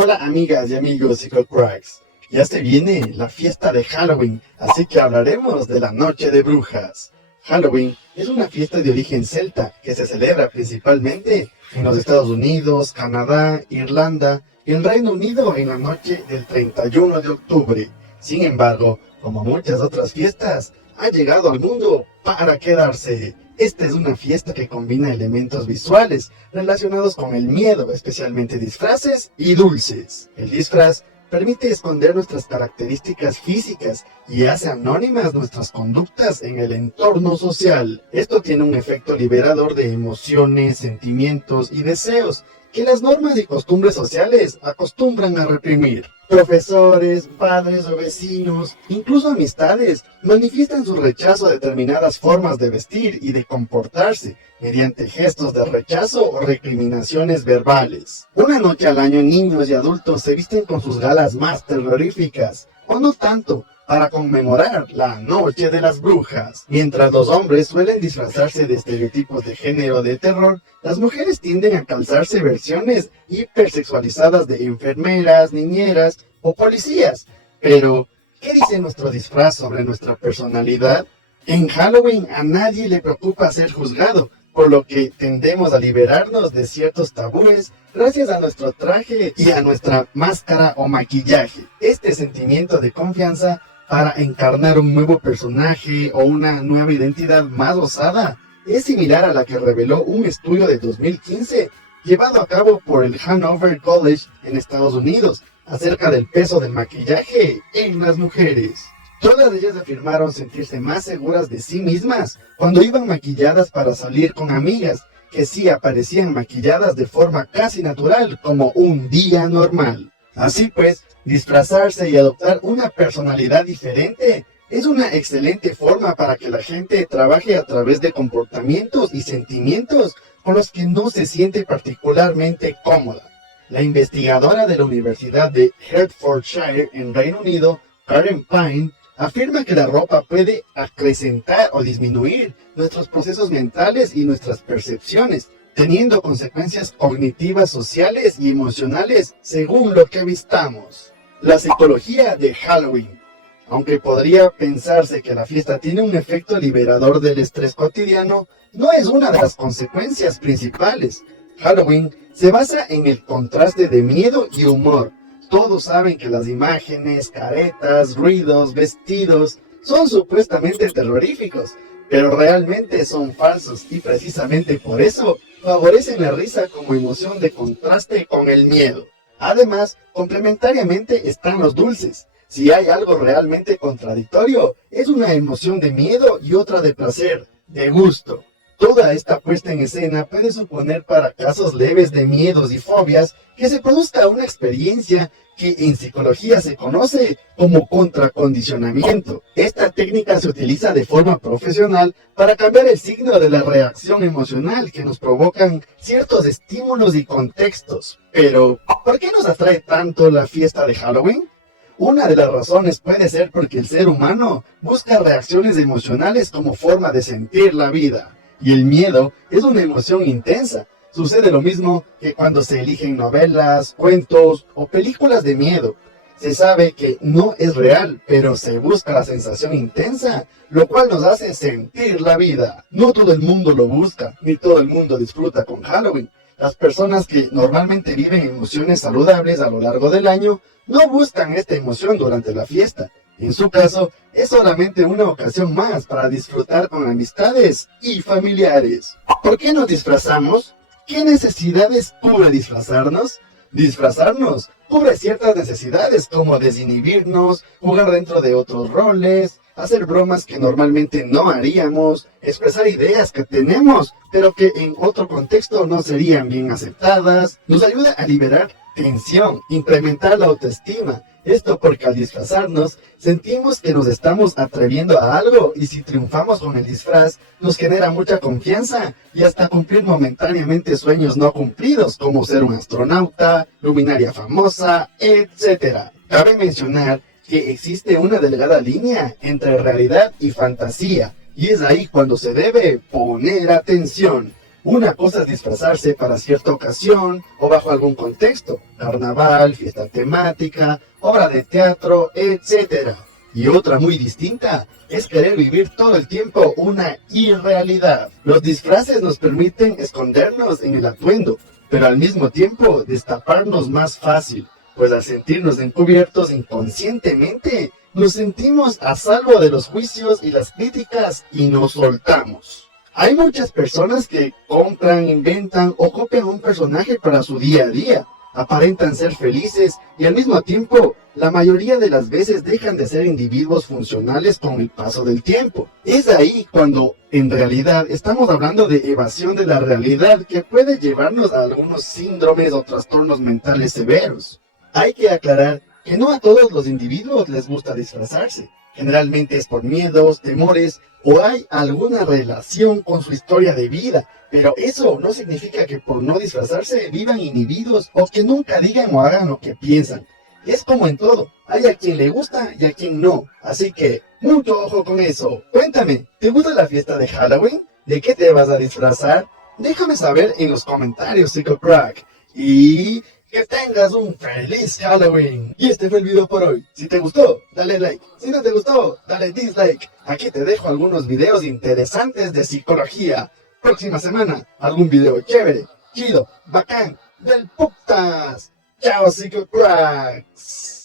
Hola amigas y amigos psicocracks, ya se viene la fiesta de Halloween, así que hablaremos de la Noche de Brujas. Halloween es una fiesta de origen celta que se celebra principalmente en los Estados Unidos, Canadá, Irlanda y el Reino Unido en la noche del 31 de octubre. Sin embargo, como muchas otras fiestas, ha llegado al mundo para quedarse. Esta es una fiesta que combina elementos visuales relacionados con el miedo, especialmente disfraces y dulces. El disfraz permite esconder nuestras características físicas y hace anónimas nuestras conductas en el entorno social. Esto tiene un efecto liberador de emociones, sentimientos y deseos que las normas y costumbres sociales acostumbran a reprimir. Profesores, padres o vecinos, incluso amistades, manifiestan su rechazo a determinadas formas de vestir y de comportarse mediante gestos de rechazo o recriminaciones verbales. Una noche al año niños y adultos se visten con sus galas más terroríficas, o no tanto, para conmemorar la Noche de las Brujas. Mientras los hombres suelen disfrazarse de estereotipos de género de terror, las mujeres tienden a calzarse versiones hipersexualizadas de enfermeras, niñeras o policías. Pero, ¿qué dice nuestro disfraz sobre nuestra personalidad? En Halloween a nadie le preocupa ser juzgado, por lo que tendemos a liberarnos de ciertos tabúes gracias a nuestro traje y a nuestra máscara o maquillaje. Este sentimiento de confianza para encarnar un nuevo personaje o una nueva identidad más osada es similar a la que reveló un estudio de 2015 llevado a cabo por el Hanover College en Estados Unidos acerca del peso del maquillaje en las mujeres. Todas ellas afirmaron sentirse más seguras de sí mismas cuando iban maquilladas para salir con amigas, que sí aparecían maquilladas de forma casi natural como un día normal. Así pues, disfrazarse y adoptar una personalidad diferente es una excelente forma para que la gente trabaje a través de comportamientos y sentimientos con los que no se siente particularmente cómoda. La investigadora de la Universidad de Hertfordshire en Reino Unido, Karen Pine, afirma que la ropa puede acrecentar o disminuir nuestros procesos mentales y nuestras percepciones, teniendo consecuencias cognitivas, sociales y emocionales según lo que vistamos. La psicología de Halloween. Aunque podría pensarse que la fiesta tiene un efecto liberador del estrés cotidiano, no es una de las consecuencias principales. Halloween se basa en el contraste de miedo y humor. Todos saben que las imágenes, caretas, ruidos, vestidos son supuestamente terroríficos, pero realmente son falsos y precisamente por eso favorecen la risa como emoción de contraste con el miedo. Además, complementariamente están los dulces. Si hay algo realmente contradictorio, es una emoción de miedo y otra de placer, de gusto. Toda esta puesta en escena puede suponer para casos leves de miedos y fobias que se produzca una experiencia que en psicología se conoce como contracondicionamiento. Esta técnica se utiliza de forma profesional para cambiar el signo de la reacción emocional que nos provocan ciertos estímulos y contextos. Pero, ¿por qué nos atrae tanto la fiesta de Halloween? Una de las razones puede ser porque el ser humano busca reacciones emocionales como forma de sentir la vida. Y el miedo es una emoción intensa. Sucede lo mismo que cuando se eligen novelas, cuentos o películas de miedo. Se sabe que no es real, pero se busca la sensación intensa, lo cual nos hace sentir la vida. No todo el mundo lo busca, ni todo el mundo disfruta con Halloween. Las personas que normalmente viven emociones saludables a lo largo del año no buscan esta emoción durante la fiesta. En su caso, es solamente una ocasión más para disfrutar con amistades y familiares. ¿Por qué nos disfrazamos? ¿Qué necesidades cubre disfrazarnos? Disfrazarnos cubre ciertas necesidades como desinhibirnos, jugar dentro de otros roles, hacer bromas que normalmente no haríamos, expresar ideas que tenemos, pero que en otro contexto no serían bien aceptadas. Nos ayuda a liberar tensión, incrementar la autoestima. Esto porque al disfrazarnos, sentimos que nos estamos atreviendo a algo y si triunfamos con el disfraz, nos genera mucha confianza y hasta cumplir momentáneamente sueños no cumplidos como ser un astronauta, luminaria famosa, etc. Cabe mencionar que existe una delgada línea entre realidad y fantasía y es ahí cuando se debe poner atención. Una cosa es disfrazarse para cierta ocasión o bajo algún contexto, carnaval, fiesta temática, obra de teatro, etc. Y otra muy distinta es querer vivir todo el tiempo una irrealidad. Los disfraces nos permiten escondernos en el atuendo, pero al mismo tiempo destaparnos más fácil, pues al sentirnos encubiertos inconscientemente, nos sentimos a salvo de los juicios y las críticas y nos soltamos. Hay muchas personas que compran, inventan o copian un personaje para su día a día. Aparentan ser felices y al mismo tiempo, la mayoría de las veces dejan de ser individuos funcionales con el paso del tiempo. Es ahí cuando, en realidad, estamos hablando de evasión de la realidad que puede llevarnos a algunos síndromes o trastornos mentales severos. Hay que aclarar que no a todos los individuos les gusta disfrazarse. Generalmente es por miedos, temores o hay alguna relación con su historia de vida, pero eso no significa que por no disfrazarse vivan inhibidos o que nunca digan o hagan lo que piensan. Es como en todo, hay a quien le gusta y a quien no, así que mucho ojo con eso. Cuéntame, ¿te gusta la fiesta de Halloween? ¿De qué te vas a disfrazar? Déjame saber en los comentarios, PsychoCrack. Y que tengas un feliz Halloween. Y este fue el video por hoy. Si te gustó, dale like. Si no te gustó, dale dislike. Aquí te dejo algunos videos interesantes de psicología. Próxima semana, algún video chévere, chido, bacán, del putas. Chao, PsychoCracks.